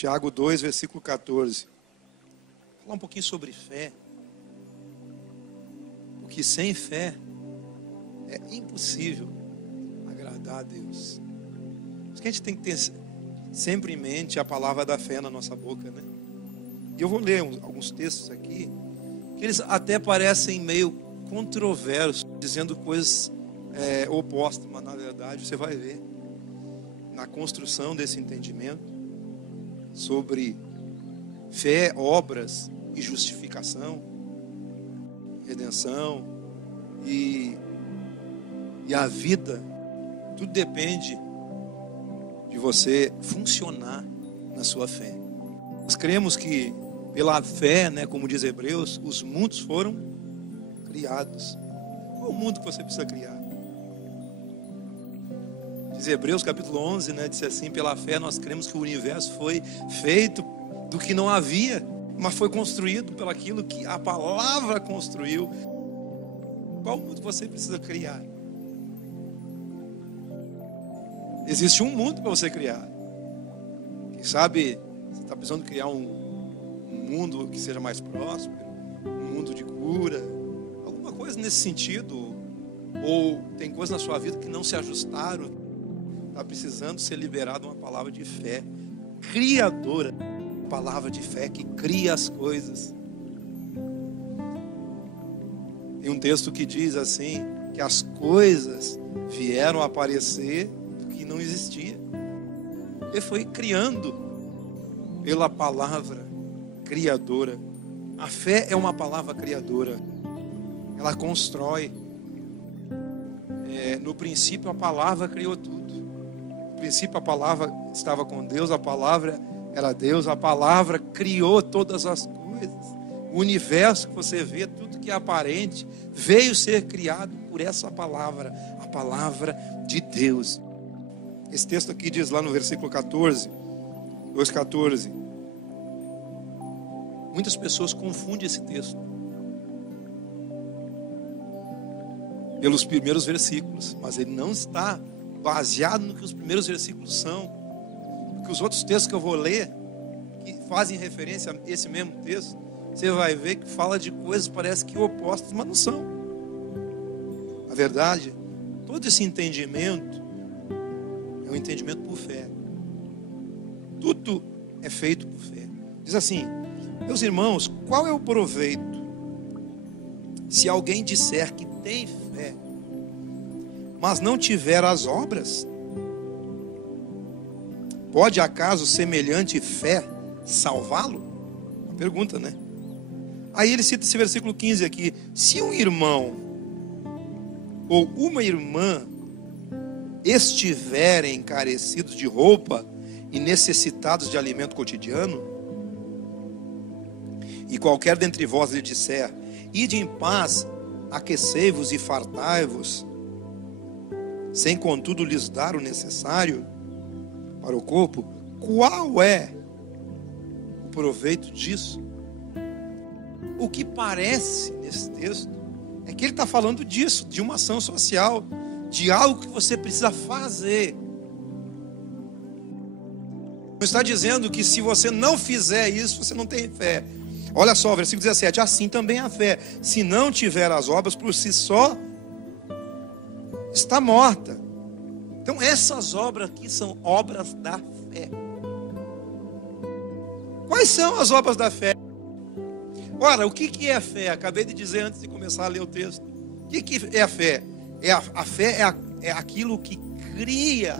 Tiago 2, versículo 14. Vou falar um pouquinho sobre fé. Porque sem fé é impossível agradar a Deus. Por isso que a gente tem que ter sempre em mente a palavra da fé na nossa boca, né? E eu vou ler alguns textos aqui, que eles até parecem meio controversos, dizendo coisas opostas, mas na verdade você vai ver na construção desse entendimento sobre fé, obras e justificação, redenção e a vida, tudo depende de você funcionar na sua fé. Nós cremos que pela fé, né, como diz Hebreus, os mundos foram criados. Qual o mundo que você precisa criar? Diz Hebreus capítulo 11, né, diz assim: pela fé nós cremos que o universo foi feito do que não havia, mas foi construído pelo aquilo que a palavra construiu. Qual mundo você precisa criar? Existe um mundo para você criar. Quem sabe você está precisando criar um mundo que seja mais próspero, um mundo de cura, alguma coisa nesse sentido. Ou tem coisas na sua vida que não se ajustaram, está precisando ser liberada uma palavra de fé criadora, palavra de fé que cria as coisas. Tem um texto que diz assim, que as coisas vieram a aparecer do que não existia. Ele foi criando pela palavra criadora. A fé é uma palavra criadora. Ela constrói. No princípio a palavra criou tudo. No princípio a palavra estava com Deus, a palavra era Deus, a palavra criou todas as coisas. O universo que você vê, tudo que é aparente, veio ser criado por essa palavra, a palavra de Deus. Esse texto aqui diz lá no versículo 14, 2,14. Muitas pessoas confundem esse texto pelos primeiros versículos, mas ele não está baseado no que os primeiros versículos são. Porque os outros textos que eu vou ler, que fazem referência a esse mesmo texto, você vai ver que fala de coisas parece que opostas, mas não são. Na verdade, todo esse entendimento é um entendimento por fé. Tudo é feito por fé. Diz assim: meus irmãos, qual é o proveito se alguém disser que tem fé, mas não tiver as obras? Pode acaso semelhante fé salvá-lo? Uma pergunta, né? Aí ele cita esse versículo 15 aqui: se um irmão ou uma irmã estiverem carecidos de roupa e necessitados de alimento cotidiano, e qualquer dentre vós lhe disser: ide em paz, aquecei-vos e fartai-vos, sem contudo lhes dar o necessário para o corpo, qual é o proveito disso? O que parece nesse texto é que ele está falando disso, de uma ação social, de algo que você precisa fazer. Não está dizendo que se você não fizer isso, você não tem fé. Olha só, versículo 17: assim também a fé, se não tiver as obras, por si só está morta. Então essas obras aqui são obras da fé. Quais são as obras da fé? Ora, o que é a fé? Acabei de dizer antes de começar a ler o texto. O que é a fé? A fé é aquilo que cria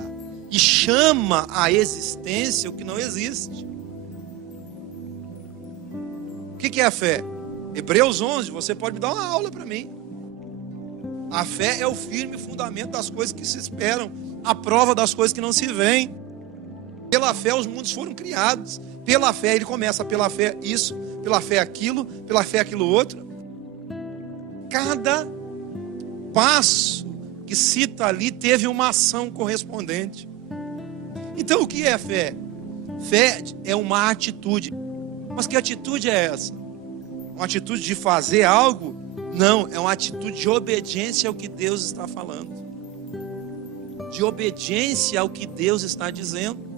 e chama à existência o que não existe. O que é a fé? Hebreus 11, você pode me dar uma aula para mim. A fé é o firme fundamento das coisas que se esperam, a prova das coisas que não se veem. Pela fé os mundos foram criados. Pela fé ele começa, pela fé isso, pela fé aquilo outro. Cada passo que cita ali teve uma ação correspondente. Então o que é fé? Fé é uma atitude. Mas que atitude é essa? Uma atitude de fazer algo? Não, é uma atitude de obediência ao que Deus está falando. De obediência ao que Deus está dizendo.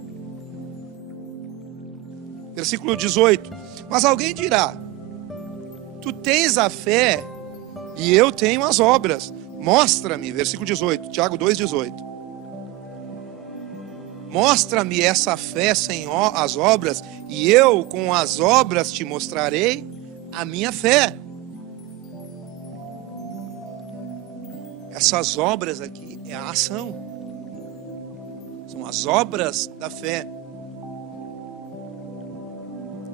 Versículo 18. Mas alguém dirá: tu tens a fé e eu tenho as obras. Mostra-me, versículo 18, Tiago 2,18. Mostra-me essa fé sem as obras, e eu com as obras te mostrarei a minha fé. Essas obras aqui é a ação. São as obras da fé.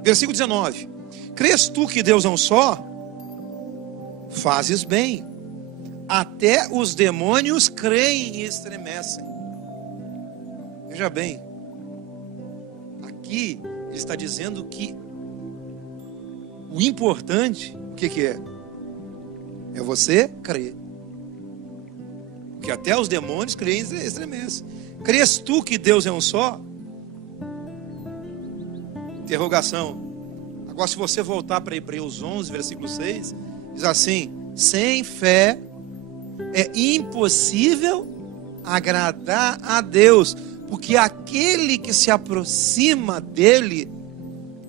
Versículo 19. Crês tu que Deus é um só? Fazes bem. Até os demônios creem e estremecem. Veja bem. Aqui ele está dizendo que o importante, o que é? É você crer. Porque até os demônios creem e estremecem. Crês tu que Deus é um só? Interrogação. Agora, se você voltar para Hebreus 11, versículo 6, diz assim: sem fé é impossível agradar a Deus, porque aquele que se aproxima dele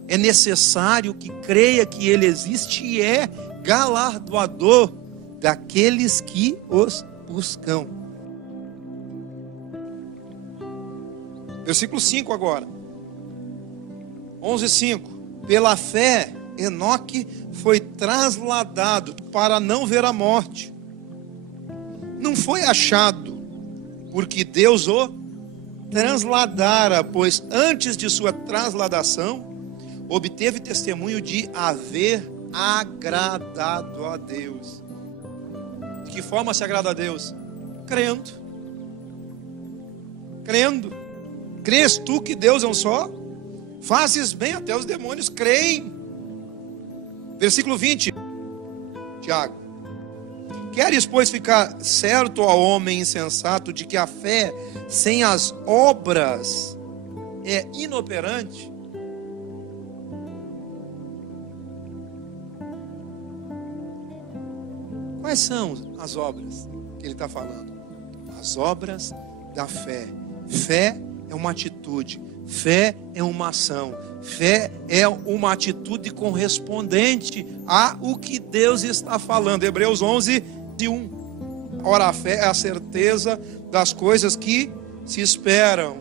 é necessário que creia que ele existe e é galardoador daqueles que os buscam. Versículo 5 agora. 11:5. Pela fé, Enoque foi trasladado para não ver a morte. Não foi achado, porque Deus o trasladara, pois antes de sua trasladação, obteve testemunho de haver agradado a Deus. De que forma se agrada a Deus? Crendo. Crendo. Crês tu que Deus é um só? Fazes bem, até os demônios creem. Versículo 20, Tiago. Queres, pois, ficar certo ao homem insensato de que a fé sem as obras é inoperante? Quais são as obras que ele está falando? As obras da fé. Fé é uma atitude. Fé é uma ação. Fé é uma atitude correspondente a o que Deus está falando. Hebreus 11:1. Ora, a fé é a certeza das coisas que se esperam,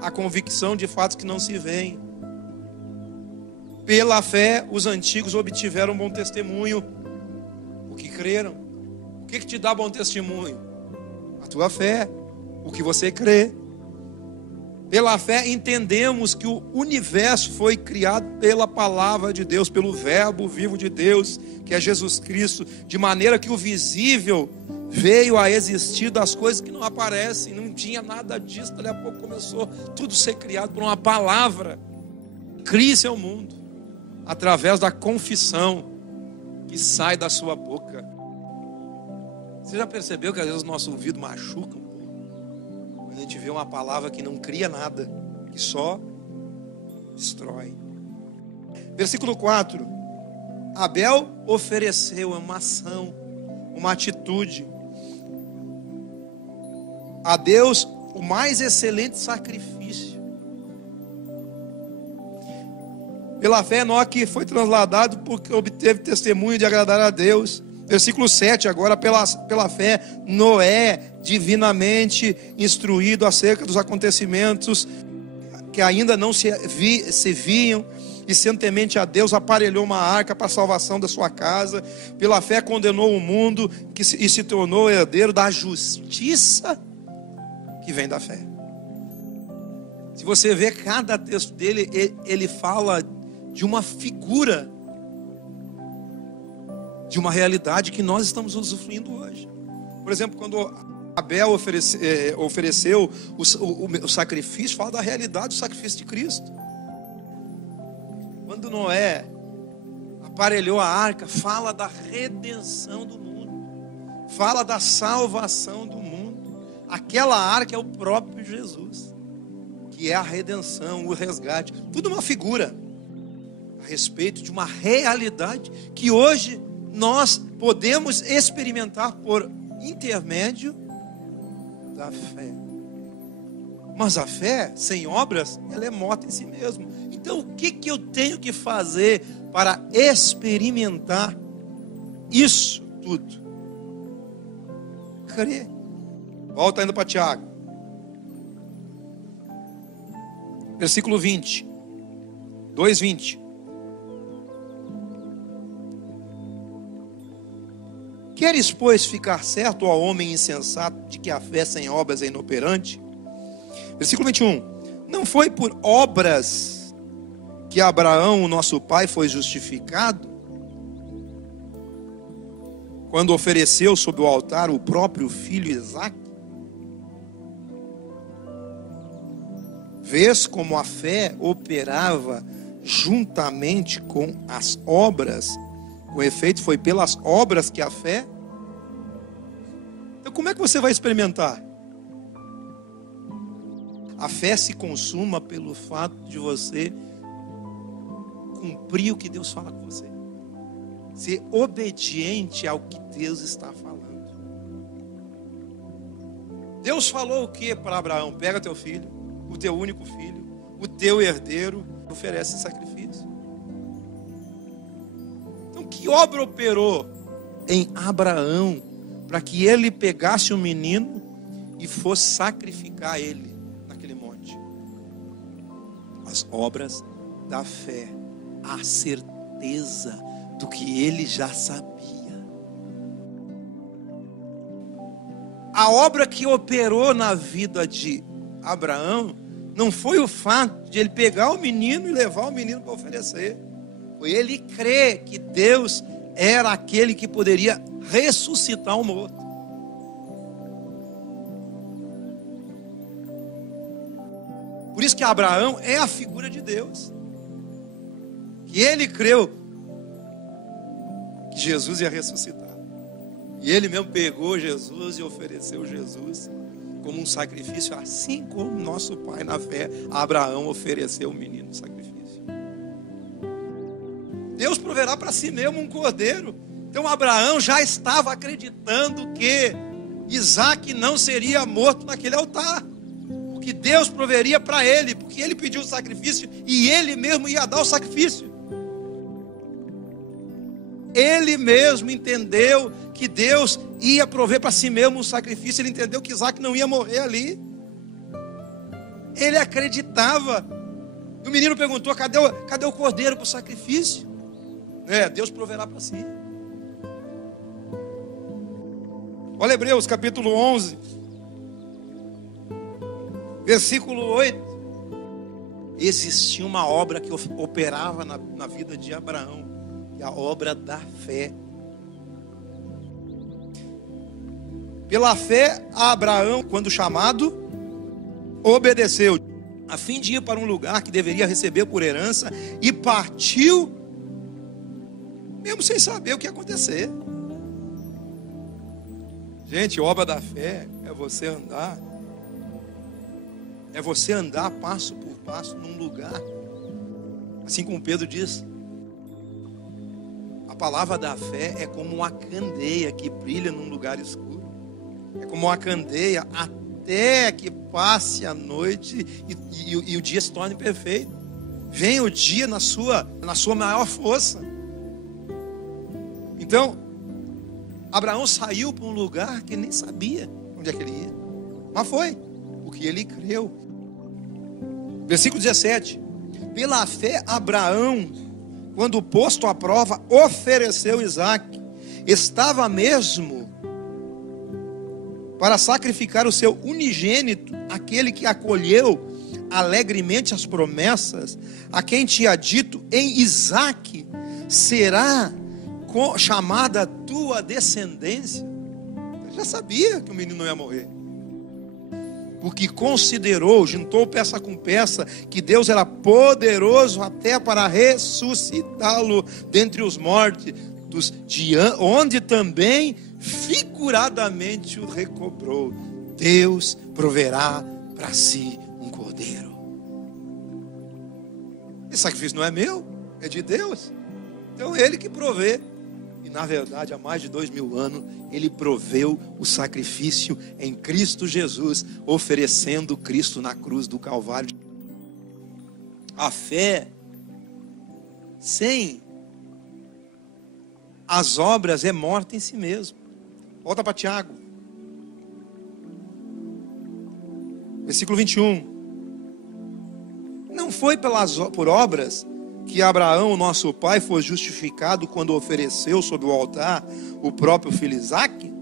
a convicção de fatos que não se veem. Pela fé, os antigos obtiveram bom testemunho, porque creram. O que te dá bom testemunho? A tua fé, o que você crê. Pela fé entendemos que o universo foi criado pela palavra de Deus, pelo verbo vivo de Deus, que é Jesus Cristo, de maneira que o visível veio a existir das coisas que não aparecem, não tinha nada disso, daqui a pouco começou tudo a ser criado por uma palavra. Cria-se ao mundo, através da confissão que sai da sua boca. Você já percebeu que às vezes o nosso ouvido machuca? A gente vê uma palavra que não cria nada, que só destrói. Versículo 4. Abel ofereceu uma ação, uma atitude a Deus, o mais excelente sacrifício. Pela fé, Enoque foi trasladado porque obteve testemunho de agradar a Deus. Versículo 7, agora pela fé, Noé, divinamente instruído acerca dos acontecimentos que ainda não se viam, e sendo temente a Deus, aparelhou uma arca para a salvação da sua casa. Pela fé condenou o mundo e se tornou herdeiro da justiça que vem da fé. Se você vê cada texto dele, ele fala de uma figura, de uma realidade que nós estamos usufruindo hoje. Por exemplo, quando Abel ofereceu o sacrifício, fala da realidade do sacrifício de Cristo. Quando Noé aparelhou a arca, fala da redenção do mundo, fala da salvação do mundo. Aquela arca é o próprio Jesus, que é a redenção, o resgate, tudo uma figura a respeito de uma realidade que hoje nós podemos experimentar por intermédio da fé. Mas a fé sem obras, ela é morta em si mesma. Então, o que eu tenho que fazer para experimentar isso tudo? Crer. Volta ainda para Tiago. Versículo 20. 2:20. Queres, pois, ficar certo, ó homem insensato, de que a fé sem obras é inoperante? Versículo 21. Não foi por obras que Abraão, o nosso pai, foi justificado, quando ofereceu sobre o altar o próprio filho Isaque? Vês como a fé operava juntamente com as obras? Com efeito, foi pelas obras que a fé... Então, como é que você vai experimentar? A fé se consuma pelo fato de você cumprir o que Deus fala com você. Ser obediente ao que Deus está falando. Deus falou o que para Abraão? Pega teu filho, o teu único filho, o teu herdeiro, oferece sacrifício. Então, que obra operou em Abraão para que ele pegasse um menino e fosse sacrificar ele naquele monte? As obras da fé, a certeza do que ele já sabia. A obra que operou na vida de Abraão não foi o fato de ele pegar o menino e levar o menino para oferecer. Foi ele crer que Deus era aquele que poderia ressuscitar o morto. Por isso que Abraão é a figura de Deus. Que ele creu que Jesus ia ressuscitar. E ele mesmo pegou Jesus e ofereceu Jesus como um sacrifício, assim como nosso pai na fé, Abraão, ofereceu o menino em sacrifício. Deus proverá para si mesmo um cordeiro. Então Abraão já estava acreditando que Isaque não seria morto naquele altar, porque Deus proveria para ele, porque ele pediu o sacrifício e ele mesmo ia dar o sacrifício. Ele mesmo entendeu que Deus ia prover para si mesmo um sacrifício. Ele entendeu que Isaque não ia morrer ali. Ele acreditava. E o menino perguntou: cadê o cordeiro para o sacrifício? Deus proverá para si. Olha Hebreus capítulo 11, versículo 8. Existia uma obra que operava na vida de Abraão, e a obra da fé. Pela fé, Abraão, quando chamado, obedeceu, a fim de ir para um lugar que deveria receber por herança, e partiu, mesmo sem saber o que ia acontecer. Gente, obra da fé é você andar passo por passo num lugar, assim como Pedro diz. A palavra da fé é como uma candeia que brilha num lugar escuro. É como uma candeia até que passe a noite e o dia se torne perfeito. Vem o dia na sua maior força. Então, Abraão saiu para um lugar que nem sabia onde é que ele ia. Mas foi, porque ele creu. Versículo 17. Pela fé, Abraão, quando posto à prova, ofereceu Isaque. Estava mesmo para sacrificar o seu unigênito, aquele que acolheu alegremente as promessas, a quem tinha dito: em Isaque será chamada a tua descendência. Ele já sabia que o menino não ia morrer, porque considerou, juntou peça com peça, que Deus era poderoso até para ressuscitá-lo dentre os mortos, onde também figuradamente o recobrou. Deus proverá para si um cordeiro. Esse sacrifício não é meu, é de Deus. Então Ele que provê. E na verdade, há mais de 2000 anos, ele proveu o sacrifício em Cristo Jesus, oferecendo Cristo na cruz do Calvário. A fé sem as obras é morta em si mesmo. Volta para Tiago. Versículo 21. Não foi por obras que Abraão, nosso pai, foi justificado quando ofereceu sobre o altar o próprio filho Isaque?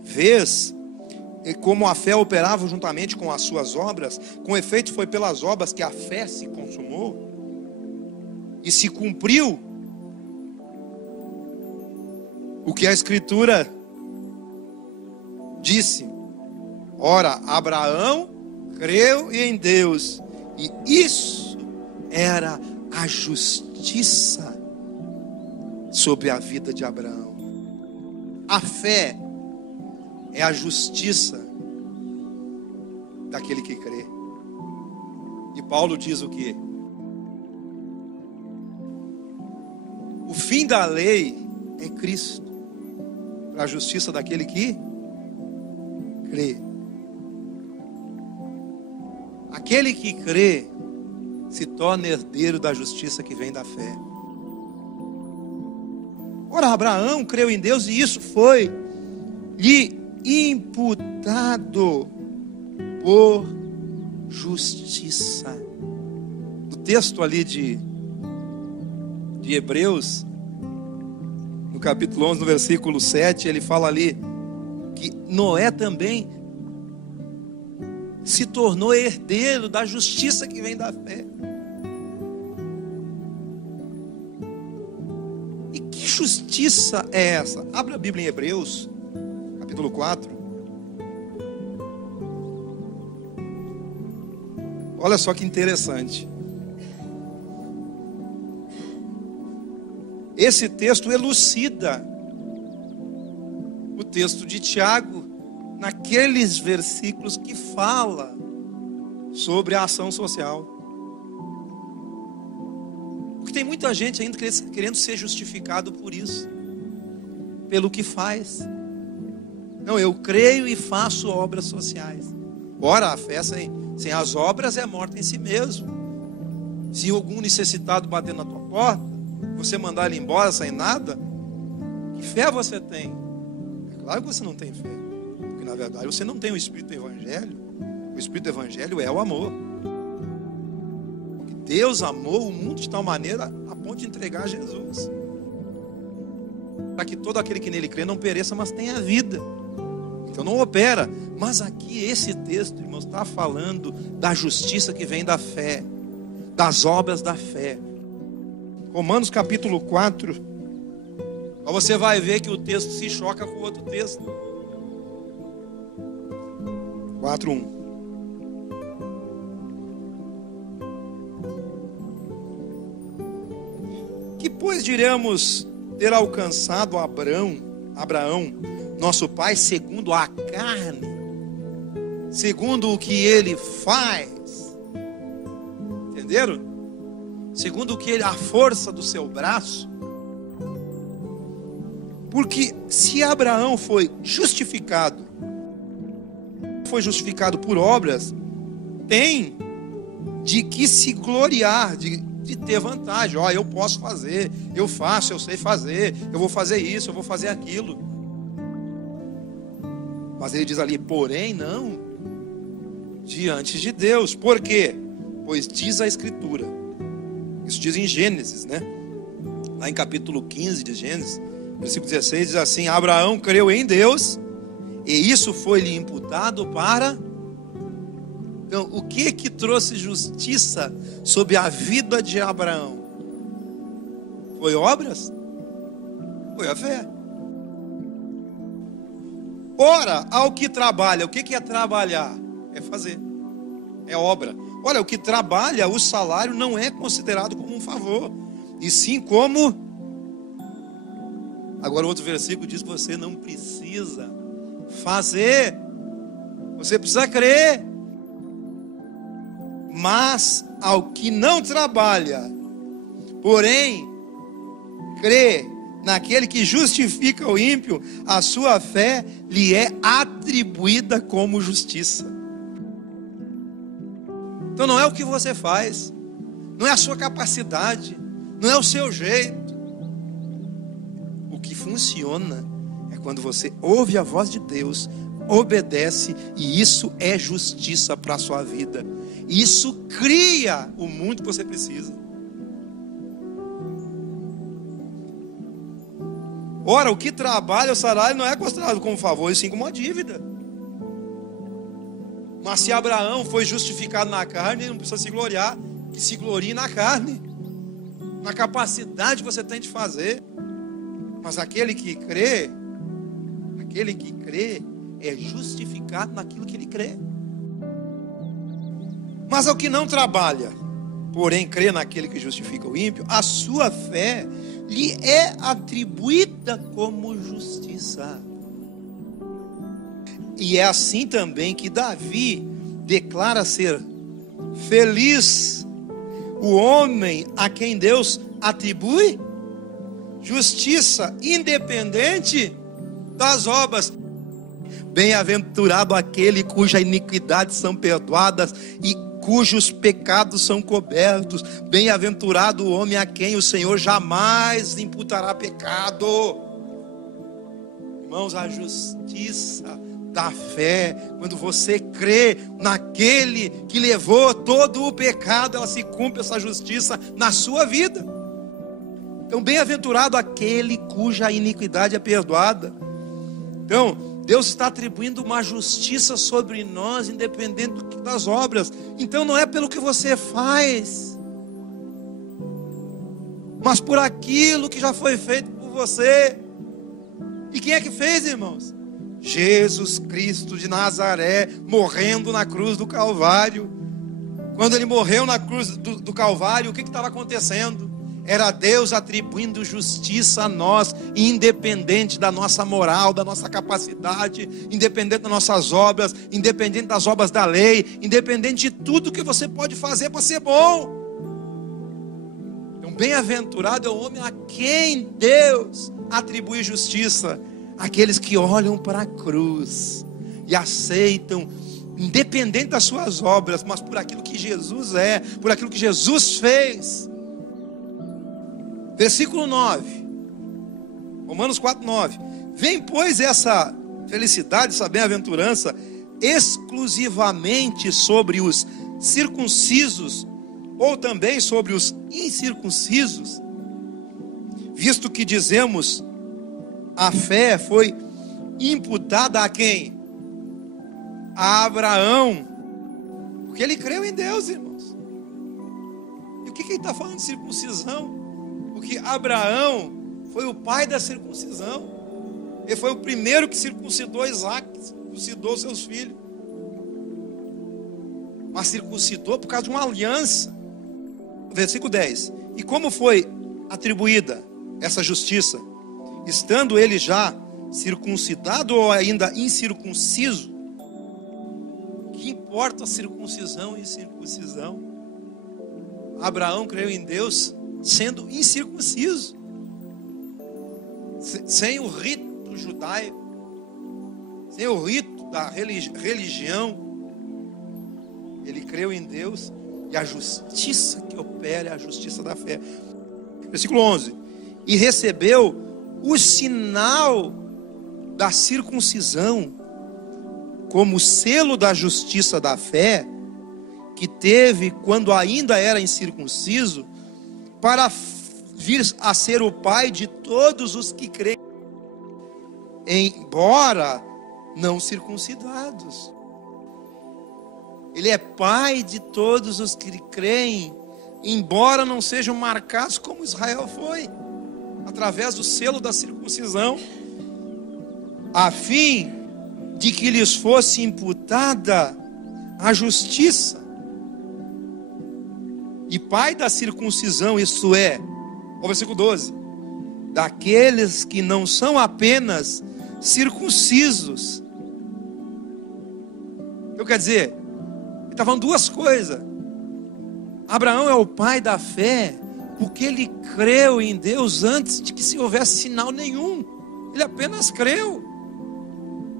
Vês como a fé operava juntamente com as suas obras? Com efeito, foi pelas obras que a fé se consumou e se cumpriu o que a Escritura disse. Ora, Abraão creu em Deus, e isso era a justiça sobre a vida de Abraão. A fé é a justiça daquele que crê. E Paulo diz o quê? O fim da lei é Cristo, para a justiça daquele que crê. Aquele que crê se torna herdeiro da justiça que vem da fé. Ora, Abraão creu em Deus e isso foi lhe imputado por justiça. No texto ali de Hebreus, no capítulo 11, no versículo 7, ele fala ali que Noé também se tornou herdeiro da justiça que vem da fé. E que justiça é essa? Abra a Bíblia em Hebreus, capítulo 4. Olha só que interessante. Esse texto elucida o texto de Tiago naqueles versículos que fala sobre a ação social. Porque tem muita gente ainda querendo ser justificado por isso, pelo que faz. Não, eu creio e faço obras sociais. Ora, a fé sem as obras é morta em si mesmo. Se algum necessitado bater na tua porta, você mandar ele embora sem nada, que fé você tem? É claro que você não tem fé. Na verdade, você não tem o Espírito do Evangelho. O Espírito do Evangelho é o amor. Porque Deus amou o mundo de tal maneira a ponto de entregar Jesus, para que todo aquele que nele crê não pereça, mas tenha vida. Então não opera. Mas aqui esse texto, irmãos, está falando da justiça que vem da fé, das obras da fé. Romanos capítulo 4. Você vai ver que o texto se choca com outro texto. 4:1. Que pois diremos ter alcançado Abraão, nosso pai, segundo a carne, segundo o que ele faz? Entenderam? Segundo o que ele, a força do seu braço. Porque se Abraão foi justificado por obras, tem de que se gloriar, de ter vantagem. Ó, eu posso fazer, eu faço, eu sei fazer, eu vou fazer isso, eu vou fazer aquilo. Mas ele diz ali, porém não diante de Deus. Por quê? Pois diz a Escritura, isso diz em Gênesis, né? Lá em capítulo 15 de Gênesis, versículo 16, diz assim: Abraão creu em Deus, e isso foi-lhe imputado para... Então, o que trouxe justiça sobre a vida de Abraão? Foi obras? Foi a fé. Ora, ao que trabalha, o que é trabalhar? É fazer, é obra. Olha, o que trabalha, o salário não é considerado como um favor, e sim como... Agora o outro versículo diz que você não precisa fazer, você precisa crer. Mas ao que não trabalha, porém crê naquele que justifica o ímpio, a sua fé lhe é atribuída como justiça. Então não é o que você faz, não é a sua capacidade, não é o seu jeito. O que funciona é quando você ouve a voz de Deus, obedece, e isso é justiça para a sua vida. Isso cria o mundo que você precisa. Ora, o que trabalha, o salário não é considerado como favor, e sim como uma dívida. Mas se Abraão foi justificado na carne, ele não precisa se gloriar, que se glorie na carne, na capacidade que você tem de fazer. Mas aquele que crê é justificado naquilo que ele crê. Mas ao que não trabalha, porém crê naquele que justifica o ímpio, a sua fé lhe é atribuída como justiça. E é assim também que Davi declara ser feliz o homem a quem Deus atribui justiça, independente das obras. Bem-aventurado aquele cujas iniquidades são perdoadas e cujos pecados são cobertos. Bem-aventurado o homem a quem o Senhor jamais imputará pecado. Irmãos, a justiça da fé, quando você crê naquele que levou todo o pecado, ela se cumpre, essa justiça na sua vida. Então, bem-aventurado aquele cuja iniquidade é perdoada. Então, Deus está atribuindo uma justiça sobre nós, independente das obras. Então não é pelo que você faz, mas por aquilo que já foi feito por você. E quem é que fez, irmãos? Jesus Cristo de Nazaré, morrendo na cruz do Calvário. Quando ele morreu na cruz do Calvário, o que estava acontecendo? Era Deus atribuindo justiça a nós, independente da nossa moral, da nossa capacidade, independente das nossas obras, independente das obras da lei, independente de tudo que você pode fazer para ser bom. Então, bem-aventurado é o homem a quem Deus atribui justiça. Aqueles que olham para a cruz e aceitam, independente das suas obras, mas por aquilo que Jesus é, por aquilo que Jesus fez. Versículo 9, Romanos 4:9. Vem, pois, essa felicidade, essa bem-aventurança exclusivamente sobre os circuncisos ou também sobre os incircuncisos, visto que dizemos, a fé foi imputada a quem? A Abraão, porque ele creu em Deus, irmãos. E o que ele está falando de circuncisão? Porque Abraão foi o pai da circuncisão. Ele foi o primeiro que circuncidou Isaac, circuncidou seus filhos. Mas circuncidou por causa de uma aliança. Versículo 10. E como foi atribuída essa justiça? Estando ele já circuncidado ou ainda incircunciso? Que importa a circuncisão e incircuncisão? Abraão creu em Deus sendo incircunciso, sem o rito judaico, sem o rito da religião. Ele creu em Deus, e a justiça que opera é a justiça da fé. Versículo 11. E recebeu o sinal da circuncisão como selo da justiça da fé que teve quando ainda era incircunciso, para vir a ser o pai de todos os que creem, embora não circuncidados. Ele é pai de todos os que creem, embora não sejam marcados como Israel foi, através do selo da circuncisão, a fim de que lhes fosse imputada a justiça. E pai da circuncisão, isto é, o versículo 12, daqueles que não são apenas circuncisos. Eu quero dizer, ele está falando duas coisas. Abraão é o pai da fé, Porque ele creu em Deus antes de que se houvesse sinal nenhum. Ele apenas creu.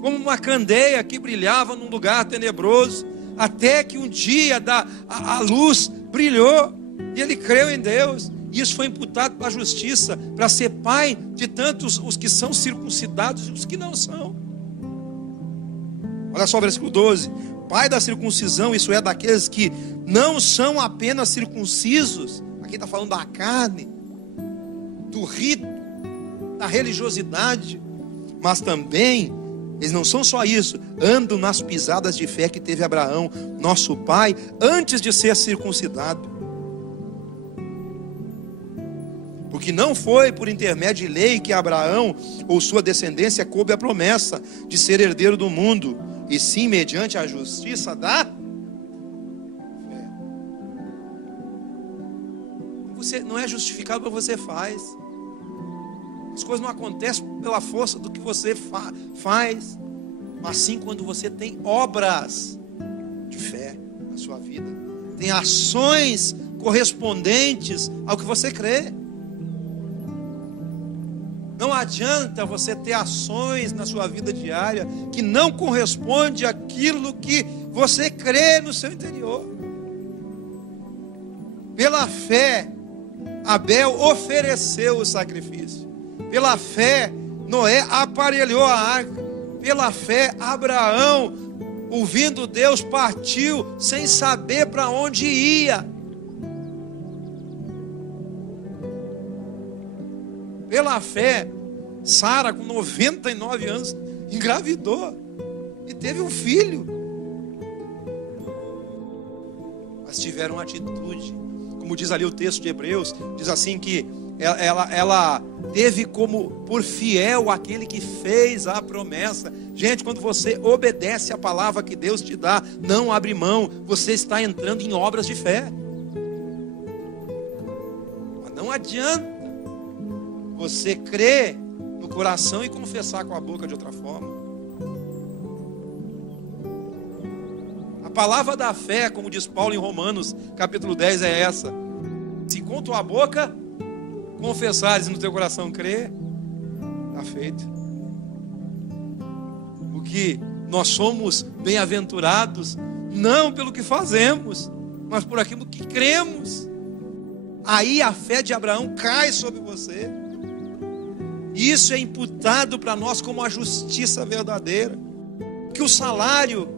Como uma candeia que brilhava num lugar tenebroso, até que um dia a luz brilhou, e ele creu em Deus. E isso foi imputado para a justiça, para ser pai de tantos os que são circuncidados e os que não são. Olha só o versículo 12. Pai da circuncisão, isso é, daqueles que não são apenas circuncisos. Aqui está falando da carne, do rito, da religiosidade. Mas também, eles não são só isso, andam nas pisadas de fé que teve Abraão, nosso pai, antes de ser circuncidado. Porque não foi por intermédio de lei que Abraão ou sua descendência coube a promessa de ser herdeiro do mundo, e sim mediante a justiça da fé. Você não é justificado pelo que você faz. As coisas não acontecem pela força do que você faz, mas sim quando você tem obras de fé na sua vida, tem ações correspondentes ao que você crê. Não adianta você ter ações na sua vida diária que não corresponde àquilo que você crê no seu interior. Pela fé, Abel ofereceu o sacrifício. Pela fé, Noé aparelhou a arca. Pela fé, Abraão, ouvindo Deus, partiu sem saber para onde ia. Pela fé, Sara, com 99 anos, engravidou e teve um filho. Mas tiveram atitude. Como diz ali o texto de Hebreus, diz assim que ela teve como por fiel aquele que fez a promessa. Gente, quando você obedece a palavra que Deus te dá, não abre mão, você está entrando em obras de fé. Mas não adianta você crer no coração e confessar com a boca de outra forma. A palavra da fé, como diz Paulo em Romanos, capítulo 10, é essa: se com tua boca confessares e no teu coração crer, está feito. Porque nós somos bem-aventurados não pelo que fazemos, mas por aquilo que cremos. Aí a fé de Abraão cai sobre você. Isso é imputado para nós como a justiça verdadeira. Que o salário,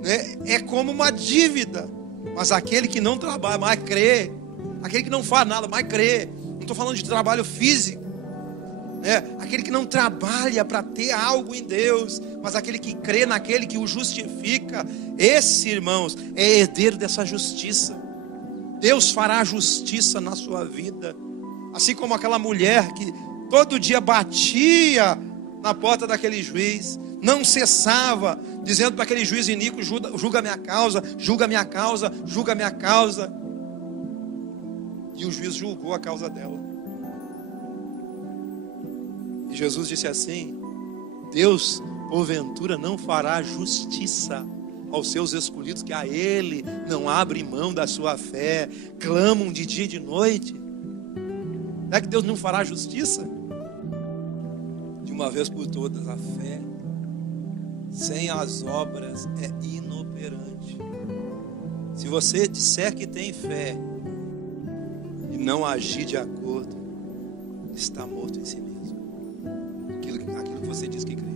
né, é como uma dívida. Mas aquele que não trabalha, mas crê. Aquele que não faz nada, mas crê. Não estou falando de trabalho físico, né? Aquele que não trabalha para ter algo em Deus, mas aquele que crê naquele que o justifica. Esse, irmãos, é herdeiro dessa justiça. Deus fará justiça na sua vida. Assim como aquela mulher que todo dia batia na porta daquele juiz, não cessava, dizendo para aquele juiz iníquo: julga minha causa, julga minha causa, julga minha causa. E o juiz julgou a causa dela. E Jesus disse assim: Deus, porventura, não fará justiça aos seus escolhidos, que a Ele não abre mão da sua fé, clamam de dia e de noite? Será que Deus não fará justiça? De uma vez por todas, a fé sem as obras é inoperante. Se você disser que tem fé e não agir de acordo, está morto em si mesmo. Aquilo que você diz que crê.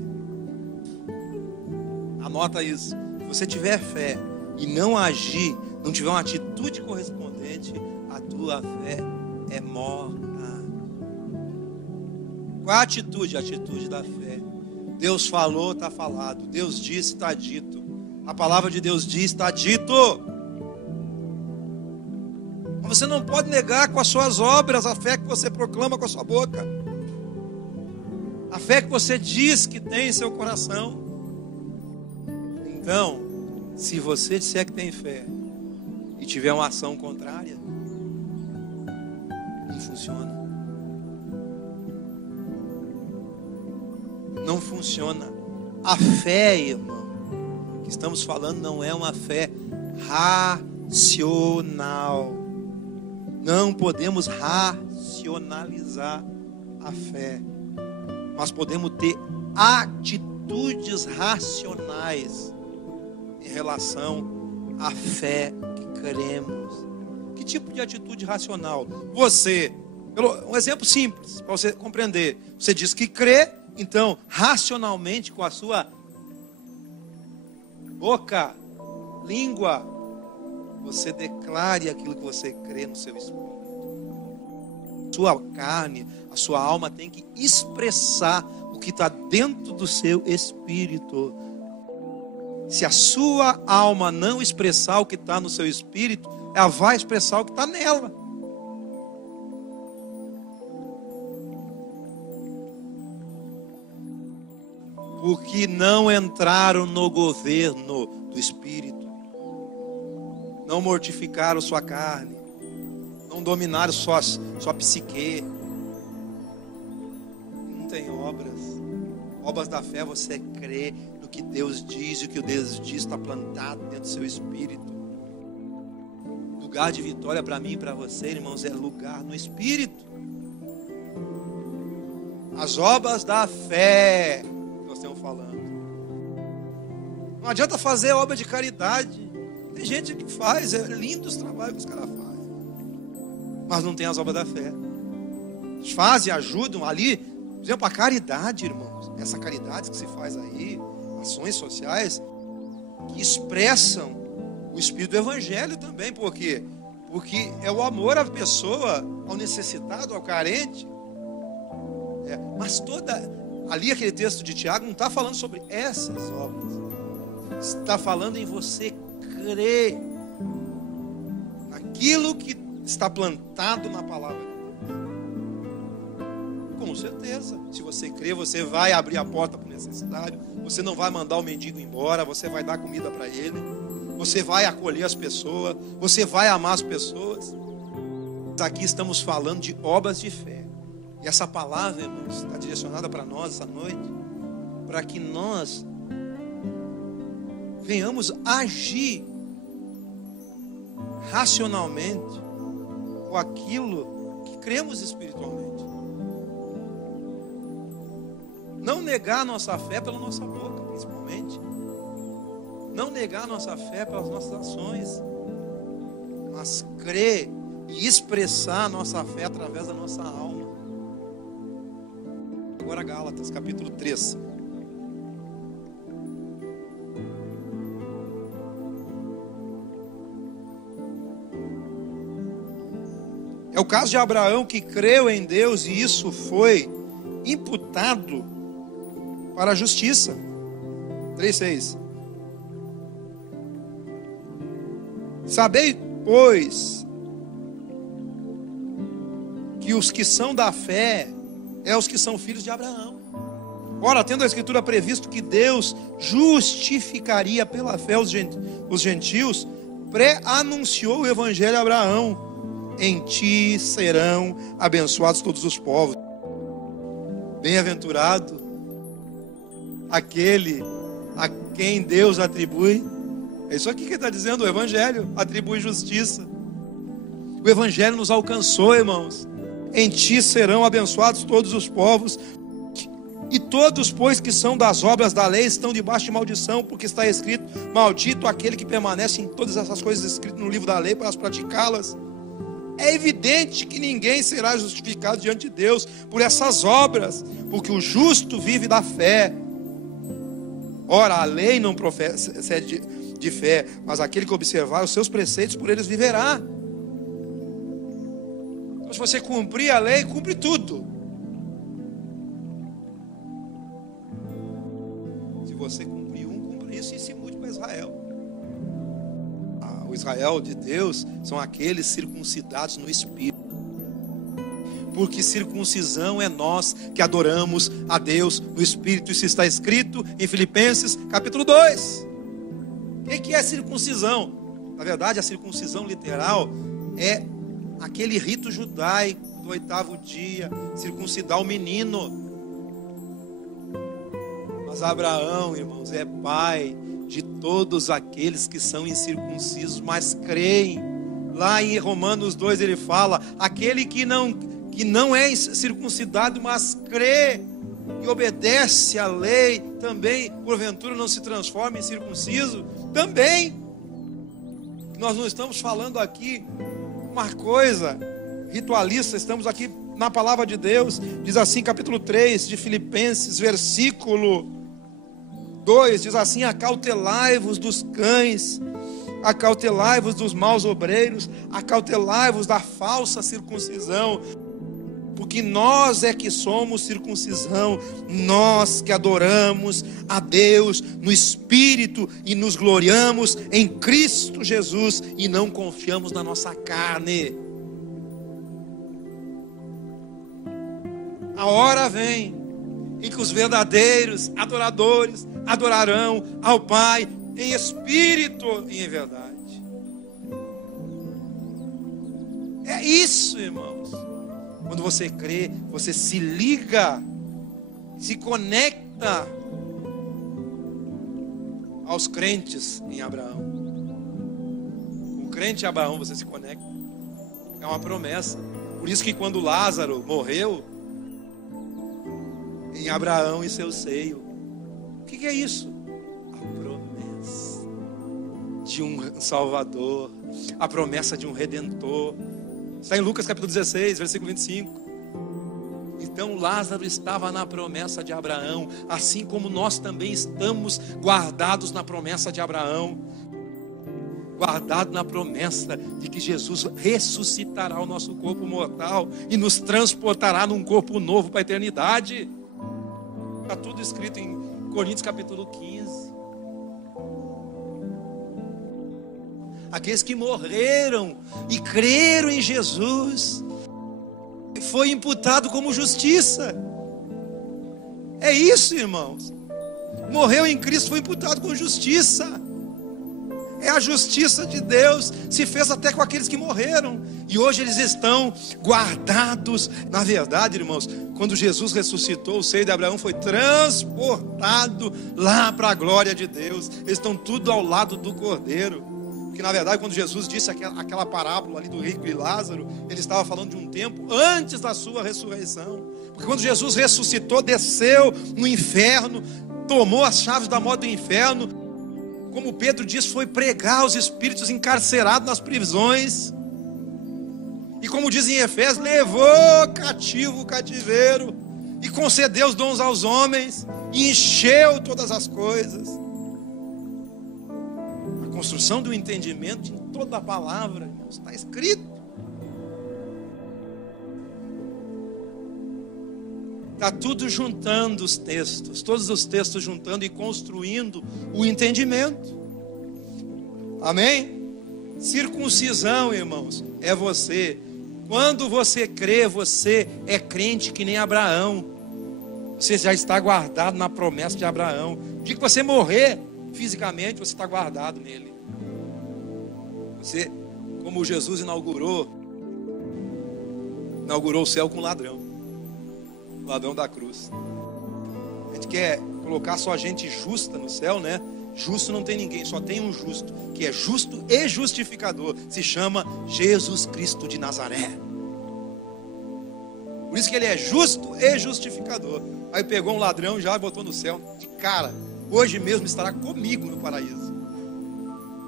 Anota isso. Se você tiver fé e não agir, não tiver uma atitude correspondente, a tua fé é morta. Qual a atitude? A atitude da fé. Deus falou, está falado. Deus disse, está dito. A palavra de Deus diz, está dito. Mas você não pode negar com as suas obras a fé que você proclama com a sua boca, a fé que você diz que tem em seu coração. Então, se você disser que tem fé e tiver uma ação contrária, não funciona. Não funciona. A fé, irmão, que estamos falando não é uma fé racional. Não podemos racionalizar a fé, mas podemos ter atitudes racionais em relação à fé que cremos. Que tipo de atitude racional? Um exemplo simples para você compreender. Você diz que crê, então racionalmente com a sua boca, língua, você declare aquilo que você crê no seu espírito. Sua carne, a sua alma tem que expressar o que está dentro do seu espírito. Se a sua alma não expressar o que está no seu espírito, ela vai expressar o que está nela. Porque não entraram no governo do espírito, não mortificaram sua carne, não dominaram sua psique. Não tem obras da fé. Você crê no que Deus diz, e o que Deus diz está plantado dentro do seu espírito. Lugar de vitória para mim e para você, irmãos, é lugar no espírito. As obras da fé que nós estamos falando. Não adianta fazer obra de caridade. Tem gente que faz, é lindo os trabalhos que os caras fazem, mas não tem as obras da fé. Eles fazem, ajudam ali, por exemplo, a caridade, irmãos. Essa caridade que se faz aí, ações sociais que expressam o espírito do evangelho também. Por quê? Porque é o amor à pessoa, ao necessitado, ao carente. Mas ali aquele texto de Tiago não está falando sobre essas obras. Está falando em você crer naquilo que está plantado na palavra de Deus. Com certeza, se você crer, você vai abrir a porta para o necessário. Você não vai mandar o mendigo embora, você vai dar comida para ele, você vai acolher as pessoas, você vai amar as pessoas. Aqui estamos falando de obras de fé. E essa palavra, irmãos, está direcionada para nós essa noite, para que nós venhamos agir racionalmente com aquilo que cremos espiritualmente. Não negar a nossa fé pela nossa boca, principalmente. Não negar a nossa fé pelas nossas ações, mas crer e expressar a nossa fé através da nossa alma. Agora Gálatas, capítulo 3. É o caso de Abraão, que creu em Deus e isso foi imputado para a justiça. 3:6. Sabei, pois, que os que são da fé os que são filhos de Abraão. Ora, tendo a Escritura previsto que Deus justificaria pela fé os gentios, pré-anunciou o Evangelho a Abraão: em ti serão abençoados todos os povos. Bem-aventurado aquele a quem Deus atribui. É isso aqui que está dizendo o Evangelho, atribui justiça. O Evangelho nos alcançou, irmãos. Em ti serão abençoados todos os povos. E todos, pois, que são das obras da lei, estão debaixo de maldição, porque está escrito: maldito aquele que permanece em todas essas coisas escritas no livro da lei para as praticá-las. É evidente que ninguém será justificado diante de Deus por essas obras, porque o justo vive da fé. Ora, a lei não procede de fé, mas aquele que observar os seus preceitos, por eles viverá. Então, se você cumprir a lei, cumpre tudo. Se você cumprir cumpre isso, e se mude para Israel. O Israel de Deus são aqueles circuncidados no Espírito. Porque circuncisão é nós que adoramos a Deus no Espírito. Isso está escrito em Filipenses capítulo 2. O que é circuncisão? Na verdade, a circuncisão literal é aquele rito judaico do 8º dia, circuncidar o menino. Mas Abraão, irmãos, é pai de todos aqueles que são incircuncisos, mas creem Lá em Romanos 2 ele fala: aquele que não é circuncidado, mas crê e obedece à lei, também porventura não se transforma em circunciso? Também. Nós não estamos falando aqui uma coisa ritualista, estamos aqui na palavra de Deus. Diz assim, capítulo 3 de Filipenses, versículo 2, diz assim: acautelai-vos dos cães, acautelai-vos dos maus obreiros, acautelai-vos da falsa circuncisão, porque nós é que somos circuncisão, nós que adoramos a Deus no Espírito e nos gloriamos em Cristo Jesus e não confiamos na nossa carne. A hora vem em que os verdadeiros adoradores adorarão ao Pai em espírito e em verdade. É isso, irmãos. Quando você crê, você se liga, se conecta aos crentes em Abraão. Com o crente em Abraão você se conecta. É uma promessa. Por isso que quando Lázaro morreu, em Abraão e seu seio. O que é isso? A promessa de um Salvador, a promessa de um Redentor. Está em Lucas capítulo 16, versículo 25. Então Lázaro estava na promessa de Abraão, assim como nós também estamos guardados na promessa de Abraão, guardado na promessa de que Jesus ressuscitará o nosso corpo mortal e nos transportará num corpo novo para a eternidade. Está tudo escrito em Coríntios capítulo 15. Aqueles que morreram e creram em Jesus, foi imputado como justiça. É isso, irmãos. Morreu em Cristo, foi imputado com justiça. É a justiça de Deus, se fez até com aqueles que morreram. E hoje eles estão guardados. Na verdade, irmãos, quando Jesus ressuscitou, o seio de Abraão foi transportado lá para a glória de Deus. Eles estão tudo ao lado do Cordeiro. Porque na verdade, quando Jesus disse aquela parábola ali do rico e Lázaro, ele estava falando de um tempo antes da sua ressurreição. Porque quando Jesus ressuscitou, desceu no inferno, tomou as chaves da morte do inferno. Como Pedro diz, foi pregar aos espíritos encarcerados nas prisões. E como diz em Efésios, levou cativo o cativeiro e concedeu os dons aos homens e encheu todas as coisas. A construção do entendimento em toda a palavra, irmãos, está escrito. Está tudo juntando os textos, todos os textos juntando e construindo o entendimento. Amém? Circuncisão, irmãos, é você. Quando você crê, você é crente que nem Abraão. Você já está guardado na promessa de Abraão. O dia que você morrer fisicamente, você está guardado nele. Você, como Jesus inaugurou o céu com um ladrão. O ladrão da cruz. A gente quer colocar só gente justa no céu, né? Justo não tem ninguém, só tem um justo, que é justo e justificador. Se chama Jesus Cristo de Nazaré. Por isso que ele é justo e justificador. Aí pegou um ladrão já e botou no céu de cara. Hoje mesmo estará comigo no paraíso.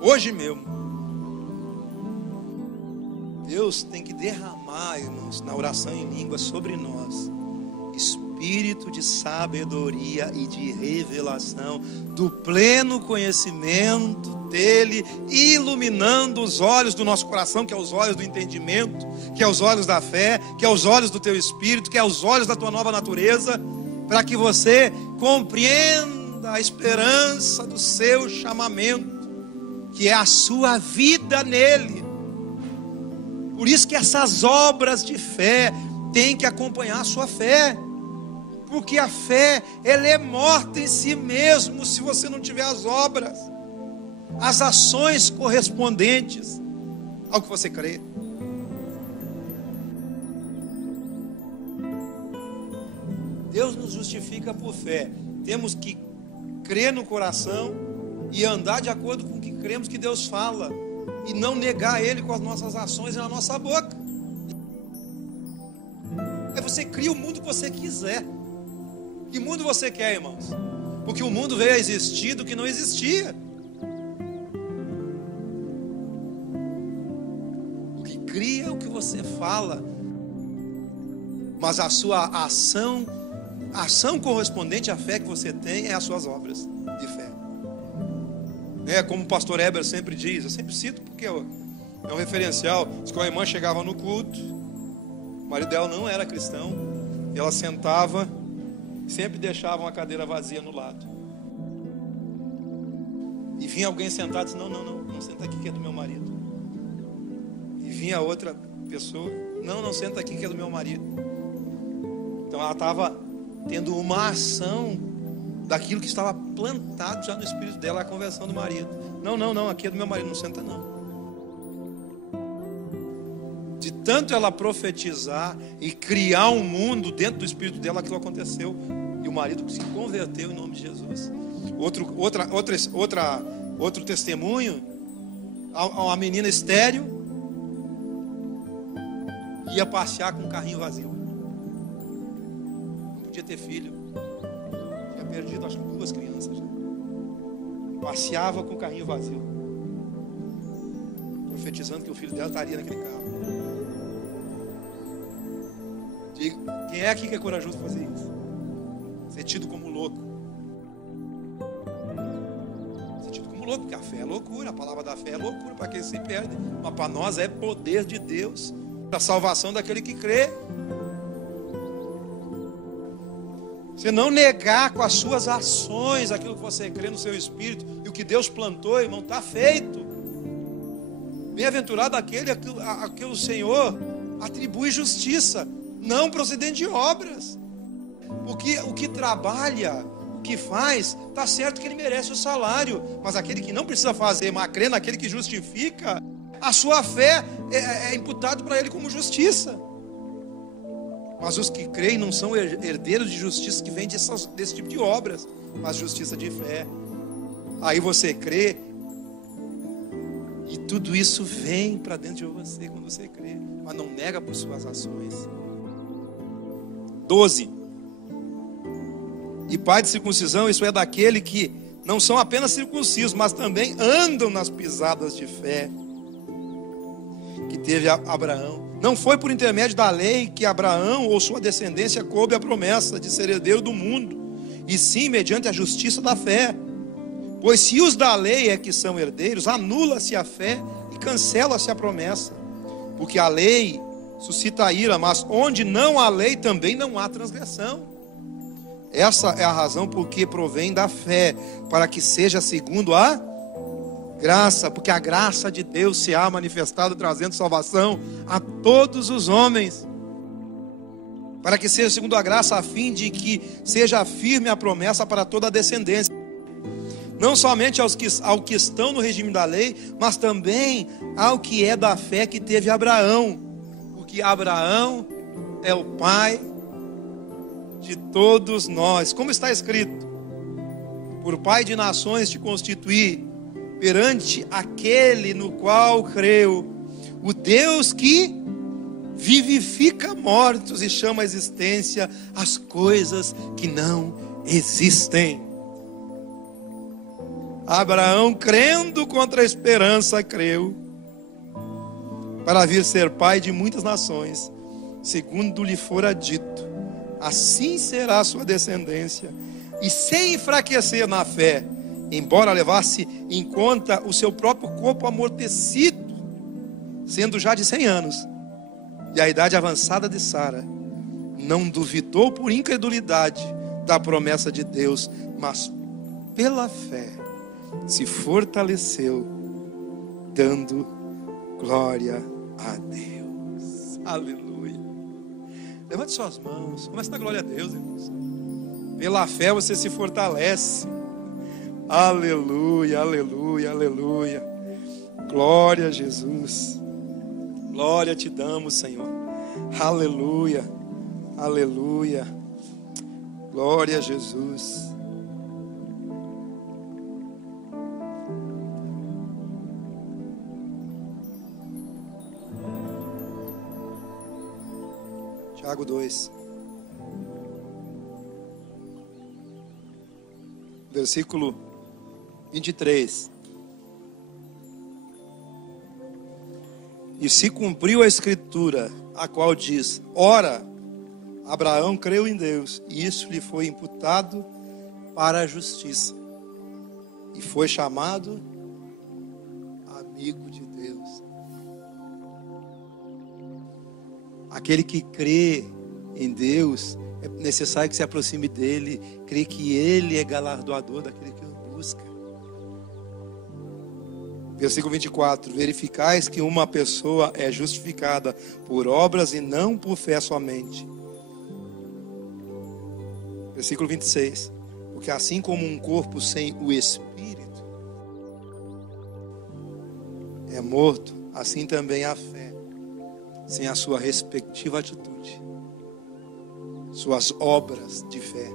Hoje mesmo. Deus tem que derramar, irmãos, na oração em língua sobre nós espírito de sabedoria e de revelação, do pleno conhecimento dele, iluminando os olhos do nosso coração, que é os olhos do entendimento, que é os olhos da fé, que é os olhos do teu espírito, que é os olhos da tua nova natureza, para que você compreenda a esperança do seu chamamento, que é a sua vida nele. Por isso que essas obras de fé têm que acompanhar a sua fé. Porque a fé, ela é morta em si mesmo se você não tiver as obras, as ações correspondentes ao que você crê. Deus nos justifica por fé. Temos que crer no coração e andar de acordo com o que cremos que Deus fala. e não negar Ele com as nossas ações e na nossa boca. Aí você cria o mundo que você quiser. Que mundo você quer, irmãos? Porque o mundo veio a existir do que não existia. O que cria é o que você fala, mas a sua ação, a ação correspondente à fé que você tem é as suas obras de fé. É como o pastor Heber sempre diz, eu sempre cito porque é um referencial. Diz que a irmã chegava no culto, o marido dela não era cristão, e ela sentava, sempre deixava uma cadeira vazia no lado. E vinha alguém sentado e disse, não senta aqui que é do meu marido. E vinha outra pessoa, não senta aqui que é do meu marido. Então ela estava tendo uma ação daquilo que estava plantado já no espírito dela, a conversão do marido. Não, aqui é do meu marido, não senta não. De tanto ela profetizar e criar um mundo dentro do espírito dela, aquilo aconteceu. E o marido se converteu em nome de Jesus. Outro testemunho, uma menina estéril ia passear com um carrinho vazio. Não podia ter filho. Tinha perdido acho que 2 crianças já. Passeava com o carrinho vazio, profetizando que o filho dela estaria naquele carro. Digo, quem é aqui que é corajoso fazer isso? Ser tido como louco. Ser tido como louco, porque a fé é loucura. A palavra da fé é loucura para quem se perde, mas para nós é poder de Deus para a salvação daquele que crê. Você não negar com as suas ações aquilo que você crê no seu espírito, e o que Deus plantou, irmão, está feito. Bem-aventurado aquele a que o Senhor atribui justiça, não procedente de obras. Porque o que trabalha, o que faz, está certo que ele merece o salário, mas aquele que não precisa fazer, mas crê naquele que justifica, a sua fé é imputado para ele como justiça. Mas os que creem não são herdeiros de justiça que vem desse tipo de obras, mas justiça de fé. Aí você crê, e tudo isso vem para dentro de você quando você crê, mas não nega por suas ações. 12. E pai de circuncisão, isso é daquele que não são apenas circuncisos, mas também andam nas pisadas de fé que teve Abraão. Não foi por intermédio da lei que Abraão ou sua descendência coube a promessa de ser herdeiro do mundo, e sim mediante a justiça da fé. Pois se os da lei é que são herdeiros, anula-se a fé e cancela-se a promessa. Porque a lei suscita a ira, mas onde não há lei também não há transgressão. Essa é a razão por que provém da fé, para que seja segundo a graça, porque a graça de Deus se há manifestado trazendo salvação a todos os homens, para que seja segundo a graça, a fim de que seja firme a promessa para toda a descendência, não somente ao que estão no regime da lei, mas também ao que é da fé que teve Abraão, porque Abraão é o pai de todos nós, como está escrito: por pai de nações te constituí perante aquele no qual creu, o Deus que vivifica mortos e chama à existência as coisas que não existem. Abraão, crendo contra a esperança, creu, para vir ser pai de muitas nações, segundo lhe fora dito, assim será a sua descendência. E sem enfraquecer na fé, embora levasse em conta o seu próprio corpo amortecido, sendo já de 100 anos, e a idade avançada de Sara, não duvidou por incredulidade da promessa de Deus, mas pela fé se fortaleceu, dando glória a Deus. Aleluia. Levante suas mãos, comece a dar glória a Deus, irmãos. Pela fé você se fortalece. Aleluia, aleluia, aleluia. Glória a Jesus. Glória te damos, Senhor. Aleluia, aleluia. Glória a Jesus. Tiago 2. Versículo 23. E se cumpriu a escritura, a qual diz: ora, Abraão creu em Deus, e isso lhe foi imputado para a justiça, e foi chamado amigo de Deus. Aquele que crê em Deus, é necessário que se aproxime dele, crê que ele é galardoador daquele que o busca. Versículo 24: verificais que uma pessoa é justificada por obras e não por fé somente. Versículo 26: porque assim como um corpo sem o Espírito é morto, assim também a fé, sem a sua respectiva atitude, suas obras de fé,